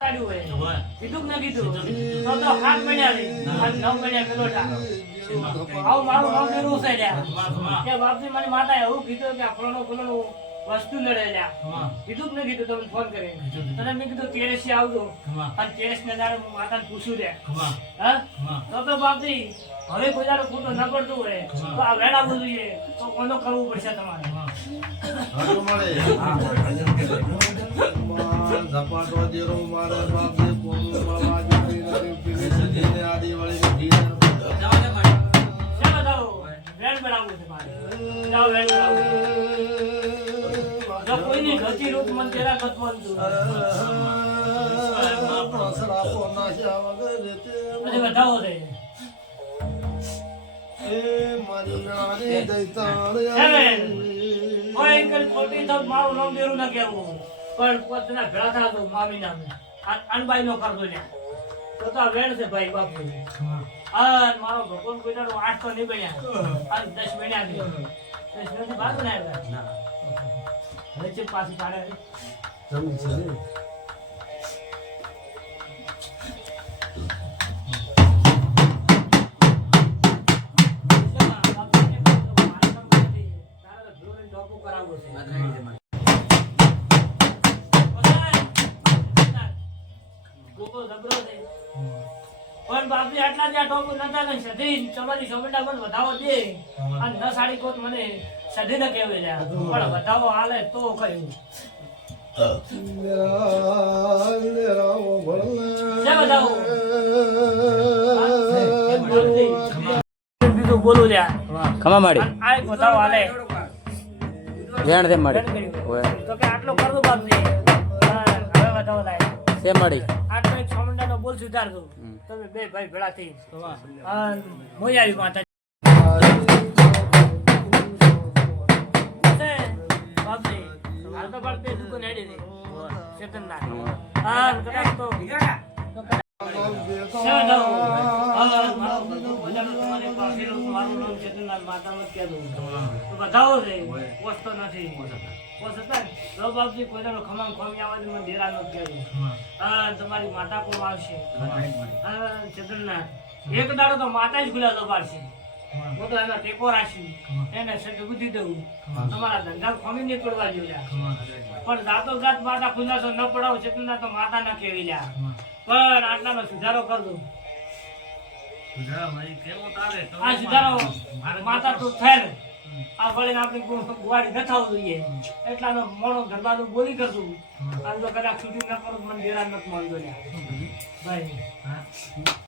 કાઢ્યું હોય કીધું કે ન કીધું તો 7 મહિના રે 9 મહિના પેલો આવું મારું નામ દેરું છે લ્યા કે બાપજી મારી માતા એવું કીધું કે આપણો ફૂલનો વસ્તુ લડે લ્યા કીધું કે ન કીધું તમને ફોન કરીને અને મેં કીધું તેરેસી આવજો અને તેરેસ ને દાડે હું માતાને પૂછું રે હા તો બાપજી હવે કોઈ દાડો ખોટો ન પડતું હોય તો આ વેડાવું જોઈએ તો કોનો કરવું પડશે તમારે ઝપાટો દેરો મારે બાપે કોનું માવા જેવી નરી પીડી સજીને આદી વાળી જીને જાઓ વેડ બનાવવું છે મારે જાઓ વેડ બનાવવું જો કોઈની ગતિ રૂપ મન તેરા કતવન તું સરાપો નાશ્યા વગર તે અરે બતાવો રે એ મારી નાની દૈતાણ કોઈ કર ખોટી તો મારું નામ દેરું ના કેવું પણ પોતના ભેળા થાતો મામી નામ અનબાઈ નો કરતો ને તો વેડ છે ભાઈ બાપુ આ મારો ભગવાન કોઈનો 8 તો નહીં બન્યા આ 10 મહિના થી 10 મહિના બાદ ના આવ્યા હવે છે પાછી પાડે જમી છે ને પણ બાપજી આટલા જ્યાં ટોપુ નતા ને સધી તમારી સોમેટા મને વધાવો દે અને ન સાડી કોટ મને સધી ન કહેવે લ્યા પણ વધાવો હાલે તો કહ્યું બીજું બોલું લ્યા ખમા માડી આ વધાવો હાલે વેણ દે માડી તો કે આટલો કરવું બાપજી હવે વધાવો લાય સે માડી આટલો એક સોમેટા નો બોલ સુધારજો તમે બે ભાઈ ભેળા થઈ મોયારી માતા બાપજી હાલ તો પડતે દુકાન હેડી દે ચેતનના હા કદાચ તો બતાવો છે પોસ્તો નથી બાપજી કોઈ ખમા ખમી આવે મને ડેરા નો કહેવું હા તમારી માતા પણ આવશે હા ચેતનનાથ એક દાડો તો માતા જ ગુલાબ પાડશે હું તો એના ટેકો રાખી એને સટ બુદ્ધિ દઉં તમારા ધંધા ખમી નહીં પડવા જોઈએ પણ જાતો જાત માતા ખુલાસો ન પડાવો ચેતનનાથ તો માતા ન કેવી લ્યા પણ આટલાનો સુધારો કરજો આ સુધારો માતા તો થાય ને આ ભલે આપણી ગુવાડી ન થવું જોઈએ એટલાનો મોણો ઘરબાનું બોલી કરશું આમ તો કદાચ છૂટી ન કરું મને દેરા નથી મળતો ભાઈ